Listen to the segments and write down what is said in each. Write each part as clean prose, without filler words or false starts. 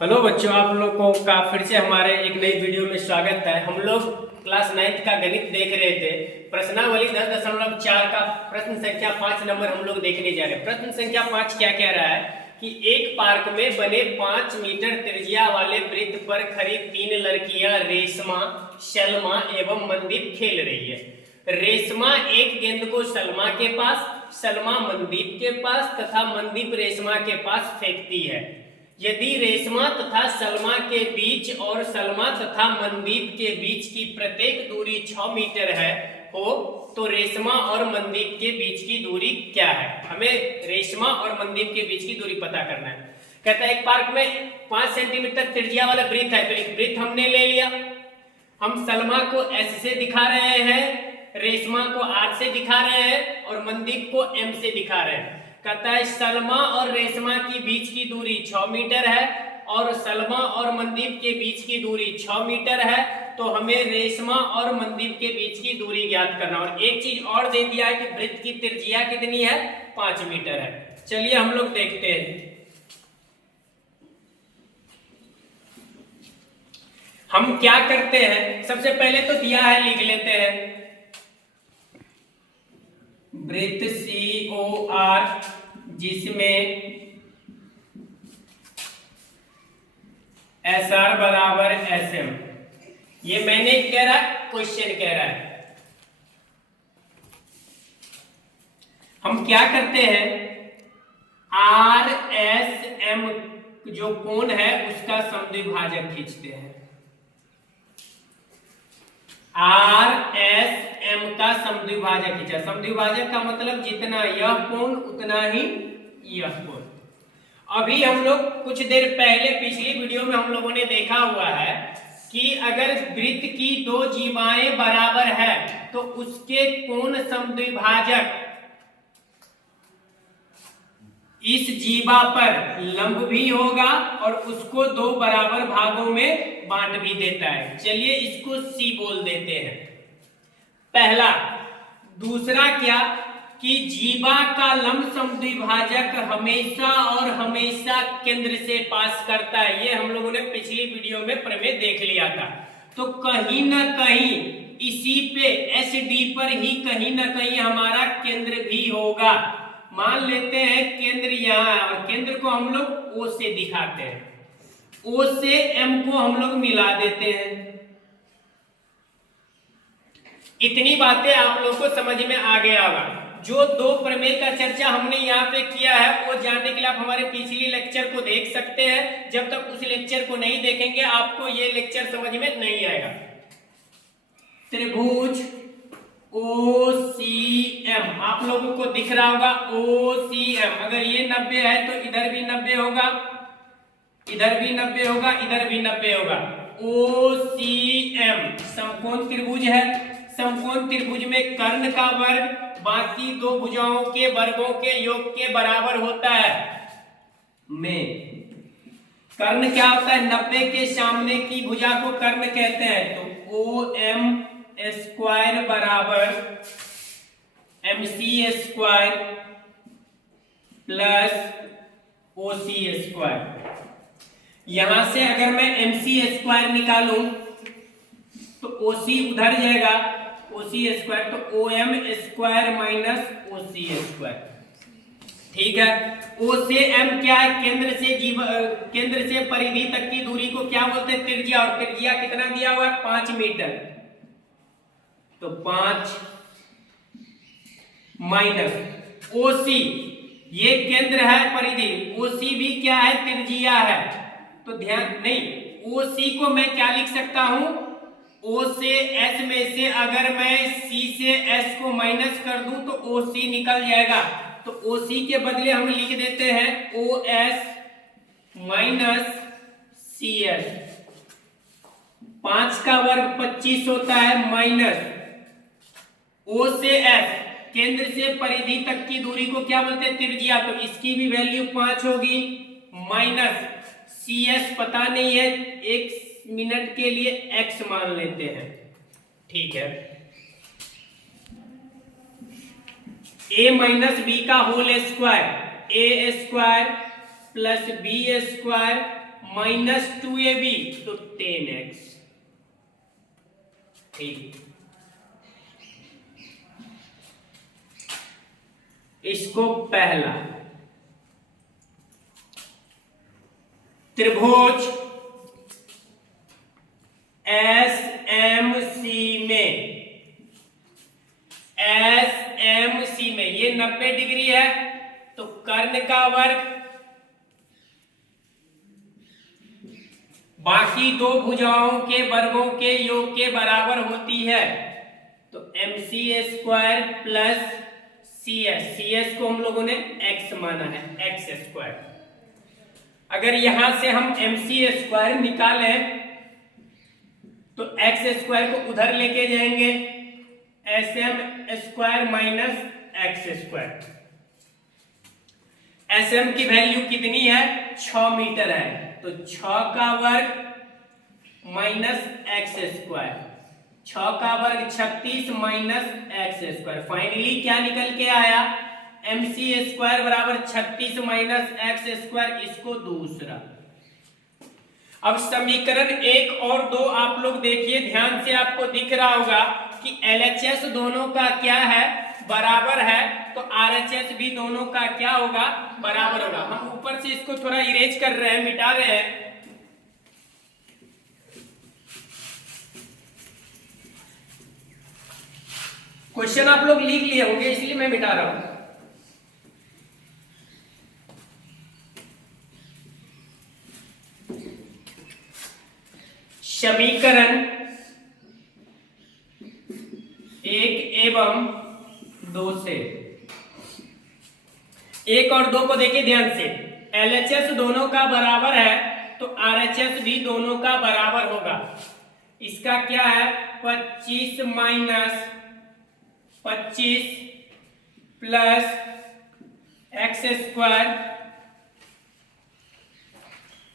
Hello बच्चों, आप लोगों का फिर से हमारे एक नई वीडियो में स्वागत है। हम लोग क्लास 9 का गणित देख रहे थे। प्रश्नावली 10.4 का प्रश्न संख्या 5 नंबर हम लोग देखने जा रहे हैं। प्रश्न संख्या 5 क्या कह रहा है कि एक पार्क में बने 5 मीटर त्रिज्या वाले वृत्त पर खड़ी 3 लड़कियां रेशमा, सलमा एवं मनदीप खेल रही है। रेशमा एक गेंद को सलमा के पास, सलमा मनदीप के पास तथा मनदीप रेशमा के पास फेंकती है। यदि रेशमा तथा सलमा के बीच और सलमा तथा मनदीप के बीच की प्रत्येक दूरी 6 मीटर हो तो रेशमा और मनदीप के बीच की दूरी क्या है। हमें रेशमा और मनदीप के बीच की दूरी पता करना है। कहता है एक पार्क में 5 सेंटीमीटर त्रिज्या वाला वृत्त है, तो एक वृत्त हमने ले लिया। हम सलमा को एस से दिखा रहे हैं, रेशमा को आर से दिखा रहे हैं और मनदीप को एम से दिखा रहे हैं। कहता है सलमा और रेशमा की बीच की दूरी 6 मीटर है और सलमा और मनदीप के बीच की दूरी 6 मीटर है, तो हमें रेशमा और मनदीप के बीच की दूरी ज्ञात करना। और एक चीज और दे दिया है कि वृत्त की त्रिज्या कितनी है, 5 मीटर है। चलिए हम लोग देखते हैं। हम क्या करते हैं, सबसे पहले तो दिया है लिख लेते हैं। वृत्त COR जिसमें SR बराबर SM, ये मैंने कह रहा है, क्वेश्चन कह रहा है। हम क्या करते हैं, RSM जो कोण है उसका समद्विभाजक खींचते हैं। RSM का समद्विभाजक खींचा। समद्विभाजक का मतलब जितना यह कोण उतना ही यह कोण। अभी हम लोग कुछ देर पहले पिछली वीडियो में हम लोगों ने देखा हुआ है कि अगर वृत्त की 2 जीवाएं बराबर है तो उसके कोण समद्विभाजक इस जीवा पर लंब भी होगा और उसको 2 बराबर भागों में बांट भी देता है। चलिए इसको C बोल देते हैं, पहला। दूसरा क्या कि जीवा का लंब समद्विभाजक हमेशा और हमेशा केंद्र से पास करता है। ये हम लोगों ने पिछली वीडियो में प्रमेय देख लिया था। तो कहीं ना कहीं इसी पे SD पर ही कहीं ना कहीं हमारा केंद्र भी होगा। मान लेते हैं केंद्र यहाँ है और केंद्र को हम लोग O से दिखाते हैं। O से M को हम लोग मिला देते हैं। इतनी बातें आप लोग को समझ में आ गया होगा। जो 2 प्रमेय का चर्चा हमने यहाँ पे किया है वो जानने के लिए आप हमारे पिछले लेक्चर को देख सकते हैं। जब तक उस लेक्चर को नहीं देखेंगे आपको ये लेक्चर समझ में नहीं आएगा। त्रिभुज OCM आप लोगों को दिख रहा होगा, OCM। अगर ये 90 है तो इधर भी 90 होगा, इधर भी 90 होगा, इधर भी 90 होगा। OCM समकोण त्रिभुज है। समकोण त्रिभुज में कर्ण का वर्ग बाकी 2 भुजाओं के वर्गों के योग के बराबर होता है। में कर्ण क्या होता है, 90 के सामने की भुजा को कर्ण कहते हैं। तो OM स्क्वायर बराबर MC square plus OC square. यहां से अगर मैं MC स्क्वायर निकालूं तो OC उधर जाएगा, OC स्क्वायर, तो OM square minus OC square. ठीक है। O से M क्या है, केंद्र से परिधि तक की दूरी को क्या बोलते हैं, त्रिज्या। और त्रिज्या कितना दिया हुआ है, 5 मीटर। तो 5 माइनस OC, ये केंद्र है परिधि, OC भी क्या है, त्रिज्या है। तो ध्यान नहीं, OC को मैं क्या लिख सकता हूं, O से S में से अगर मैं C से S को माइनस कर दूं तो OC निकल जाएगा। तो OC के बदले हम लिख देते हैं OS माइनस CS। 5 का वर्ग 25 होता है, माइनस O से S, केंद्र से परिधि तक की दूरी को क्या बोलते हैं, त्रिज्या। तो इसकी भी वैल्यू 5 होगी, माइनस CS पता नहीं है, 1 मिनट के लिए X मान लेते हैं। ठीक है। A माइनस बी का whole square, A square plus B square -2ab तो 10x। ठीक, इसको पहला त्रिभुज एस एम सी में ये 90 डिग्री है, तो कर्ण का वर्ग बाकी दो भुजाओं के वर्गों के योग के बराबर होती है। तो mc² प्लस cs को हम लोगों ने x माना है, x²। अगर यहां से हम mc² निकालें तो x² को उधर लेके जाएंगे, sm² माइनस x²। sm की वैल्यू कितनी है? 6 मीटर है, तो 6 का वर्ग माइनस x², 6 का वर्ग 36 माइनस x²। फाइनली क्या निकल के आया? mc² बराबर 36 माइनस x², इसको दूसरा। अब समीकरण 1 और 2 आप लोग देखिए ध्यान से, आपको दिख रहा होगा कि LHS दोनों का क्या है? बराबर है, तो RHS भी दोनों का क्या होगा? बराबर होगा। हम ऊपर से इसको थोड़ा इरेज कर रहे हैं, मिटा रहे हैं। क्वेश्चन आप लोग लिख लिए होंगे, इसलिए मैं मिटा रहा हूं। समीकरण 1 एवं 2 से, 1 और 2 को देखिए ध्यान से। LHS दोनों का बराबर है, तो RHS भी दोनों का बराबर होगा। इसका क्या है? 25 minus 25 plus x²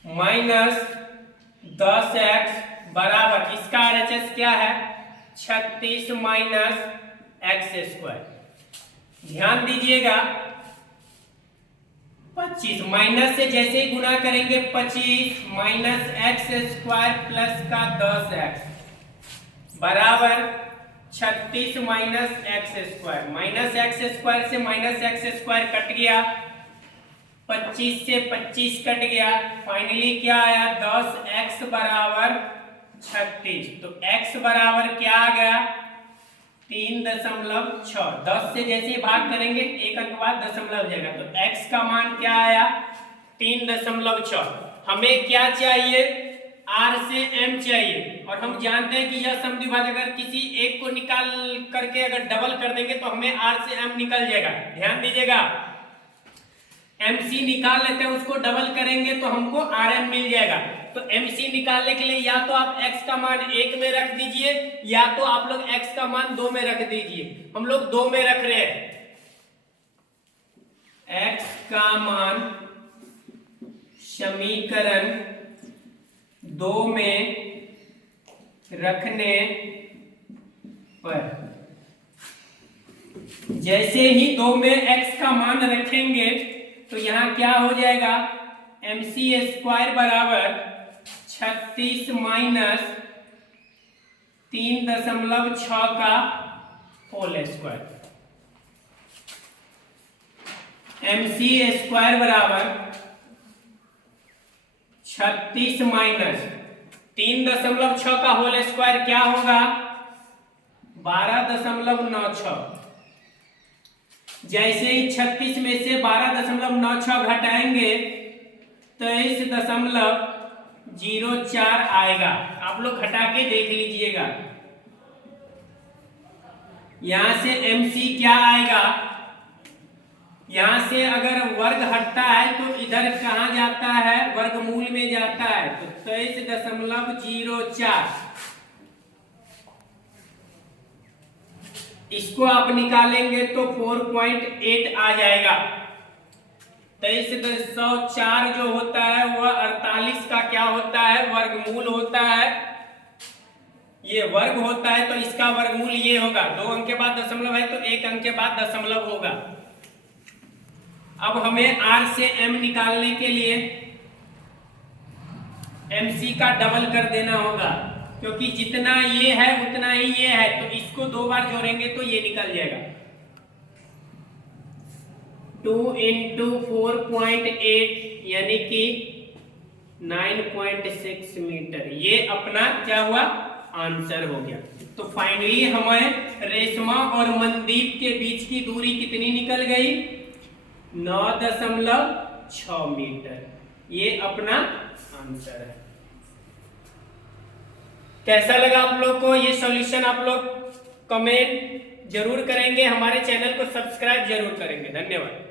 minus 10x बराबर, इसका RHS क्या है? 36 माइनस x²। ध्यान दीजिएगा, 25 माइनस से जैसे ही गुना करेंगे 25 माइनस x² प्लस का 10x बराबर 36 माइनस x²। माइनस x² से माइनस x² कट गया, 25 से 25 कट गया, फाइनली क्या आया? 10x बराबर 36। तो x बराबर क्या आ गया? 3.6। 10 से जैसे ही भाग करेंगे एक अंक बाद दशमलव जाएगा, तो x का मान क्या आया? 3.6। हमें क्या चाहिए? r से m चाहिए, और हम जानते हैं कि यह समद्विभाजक अगर किसी एक को निकाल करके अगर डबल कर देंगे तो हमें r से m निकल जाएगा। ध्यान दीजिएगा, mc निकाल लेते हैं, उसको डबल करेंगे तो हमको rm मिल जाएगा। तो mc निकालने के लिए या तो आप x का मान 1 में रख दीजिए, या तो आप लोग x का मान 2 में रख दीजिए। हम लोग 2 में रख रहे हैं। x का मान समीकरण 2 में रखने पर, जैसे ही 2 में x का मान रखेंगे तो यहां क्या हो जाएगा? mc² बराबर 36 माइनस 3.6 का होल स्क्वायर। mc² बराबर 36 माइनस 3.6 का होल स्क्वायर क्या होगा? 12.96। जैसे ही 36 में से 12.96 घटाएंगे 23.04 आएगा। आप लोग घटा के देख लीजिएगा। यहां से MC क्या आएगा? यहां से अगर वर्ग हटता है तो इधर कहां जाता है? वर्गमूल में जाता है, तो 23.04। इसको आप निकालेंगे तो 4.8 आ जाएगा। 23.04 जो होता है वह 48 का क्या होता है? वर्गमूल होता है। ये वर्ग होता है, तो इसका वर्गमूल ये होगा। 2 अंक के बाद दशमलव है तो 1 अंक के बाद दशमलव होगा। अब हमें r से m निकालने के लिए MC का डबल कर देना होगा, क्योंकि जितना ये है उतना ही ये है, तो इसको 2 बार जोड़ेंगे तो ये निकल जाएगा। 2 × 4.8 यानी कि 9.6 मीटर, ये अपना क्या हुआ, आंसर हो गया। तो फाइनली हमें रेशमा और मनदीप के बीच की दूरी कितनी निकल गई, 9.6 मीटर, ये अपना आंसर है। कैसा लगा आप लोग को ये सॉल्यूशन, आप लोग कमेंट जरूर करेंगे, हमारे चैनल को सब्सक्राइब जरूर करेंगे। धन्यवाद।